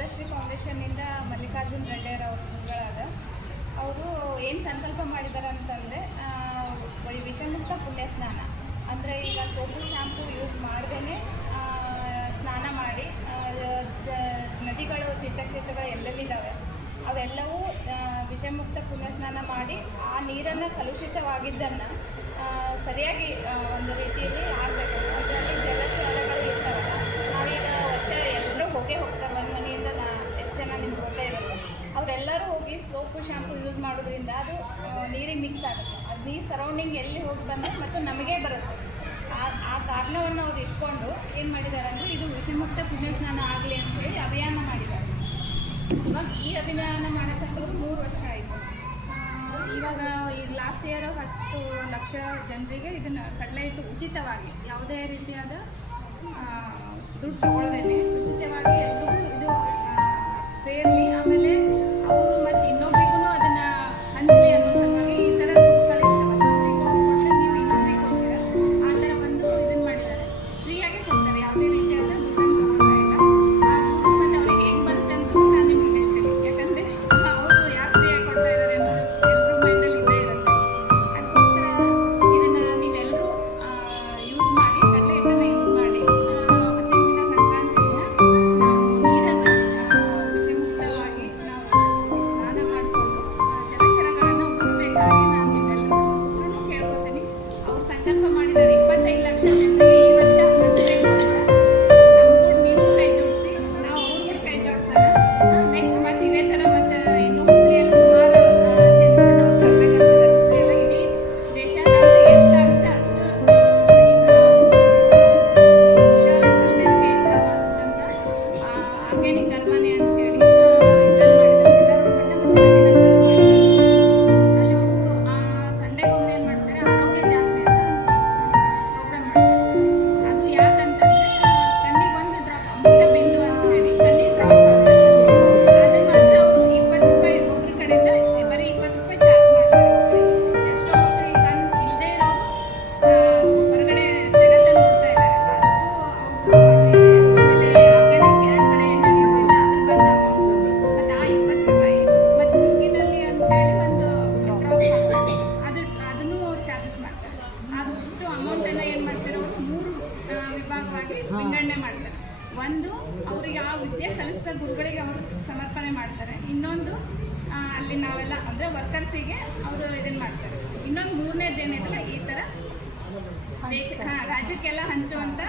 ವರದಶ್ರೀ ಫೌಂಡೇಶನ್ನಿಂದ ಮಲ್ಲಿಕಾರ್ಜುನ್ ರೆಡ್ಡಿಯರ್ ಅವರು ಗುರುಗಳಾದ, ಅವರು ಏನು ಸಂಕಲ್ಪ ಮಾಡಿದ್ದಾರೆ ಅಂತಂದರೆ ವಿಷಮುಕ್ತ ಪುಣ್ಯ ಸ್ನಾನ. ಅಂದರೆ ಈಗ ಸೋಪು ಶ್ಯಾಂಪು ಯೂಸ್ ಮಾಡ್ದೇ ಸ್ನಾನ ಮಾಡಿ ನದಿಗಳು, ತೀರ್ಥಕ್ಷೇತ್ರಗಳು ಎಲ್ಲೆಲ್ಲಿದ್ದಾವೆ, ಅವೆಲ್ಲವೂ ವಿಷಮುಕ್ತ ಪುಣ್ಯ ಸ್ನಾನ ಮಾಡಿ, ಆ ನೀರನ್ನು ಕಲುಷಿತವಾಗಿದ್ದನ್ನು ಸರಿಯಾಗಿ ಒಂದು ರೀತಿಯಲ್ಲಿ ಆಗಬೇಕು ಸೋಪು ಶಾಂಪು ಯೂಸ್ ಮಾಡೋದ್ರಿಂದ ಅದು ನೀರಿಗೆ ಮಿಕ್ಸ್ ಆಗುತ್ತೆ. ಅದು ನೀರು ಸರೌಂಡಿಂಗ್ ಎಲ್ಲಿ ಹೋಗಿ ಬಂದರೆ ಮತ್ತು ನಮಗೇ ಬರುತ್ತೆ. ಆ ಆ ಕಾರಣವನ್ನು ಅವ್ರು ಇಟ್ಕೊಂಡು ಏನು ಮಾಡಿದ್ದಾರೆ ಅಂದರೆ ಇದು ವಿಷಮುಕ್ತ ಪುಣ್ಯಸ್ನಾನ ಆಗಲಿ ಆಗಲಿ ಅಂತೇಳಿ ಅಭಿಯಾನ ಮಾಡಿದ್ದಾರೆ. ಇವಾಗ ಈ ಅಭಿಯಾನ ಮಾಡತಕ್ಕಂಥವ್ರು ಮೂರು ವರ್ಷ ಆಯಿತು. ಇವಾಗ ಈ ಲಾಸ್ಟ್ ಇಯರ್ ಹತ್ತು ಲಕ್ಷ ಜನರಿಗೆ ಇದನ್ನು ಕಡಲೆ ಇಟ್ಟು ಉಚಿತವಾಗಿ, ಯಾವುದೇ ರೀತಿಯಾದ ದುಡ್ಡು ಉಚಿತವಾಗಿ ಎಲ್ರಿಗೂ ಇದು ವಿಭಾಗವಾಗಿ ವಿಂಗಡಣೆ ಮಾಡ್ತಾರೆ. ಒಂದು ಅವರು ಯಾವ ವಿದ್ಯೆ ಕಲಿಸಿದ ಗುರುಗಳಿಗೆ ಅವರು ಸಮರ್ಪಣೆ ಮಾಡ್ತಾರೆ. ಇನ್ನೊಂದು ಅಲ್ಲಿ ನಾವೆಲ್ಲ ಅಂದರೆ ವರ್ಕರ್ಸಿಗೆ ಅವರು ಇದನ್ನು ಮಾಡ್ತಾರೆ. ಇನ್ನೊಂದು ಮೂರನೇದು ಏನೈತಲ್ಲ ಈ ಥರ ದೇಶ ರಾಜ್ಯಕ್ಕೆಲ್ಲ ಹಂಚುವಂತ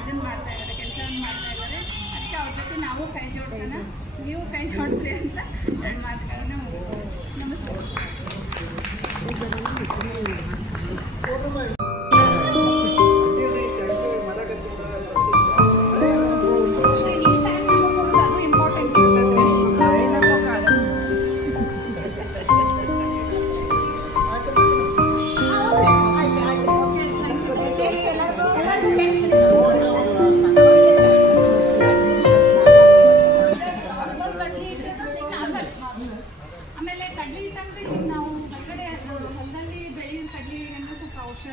ಇದನ್ನು ಮಾಡ್ತಾ ಇದ್ದಾರೆ ಕೆಲಸವನ್ನು ಮಾಡ್ತಾ ಇದ್ದಾರೆ. ಅದಕ್ಕೆ ಅವ್ರ ಜೊತೆ ನಾವು ಕೈ ಜೋಡಿಸೋಣ. ನೀವು ಕೈ ಜೋಡಿಸ್ರಿ ಅಂತ ನನ್ನ ಮಾತುಗಳನ್ನ ಮುಗಿಸ್ತೀನಿ. ನಮಸ್ಕಾರ.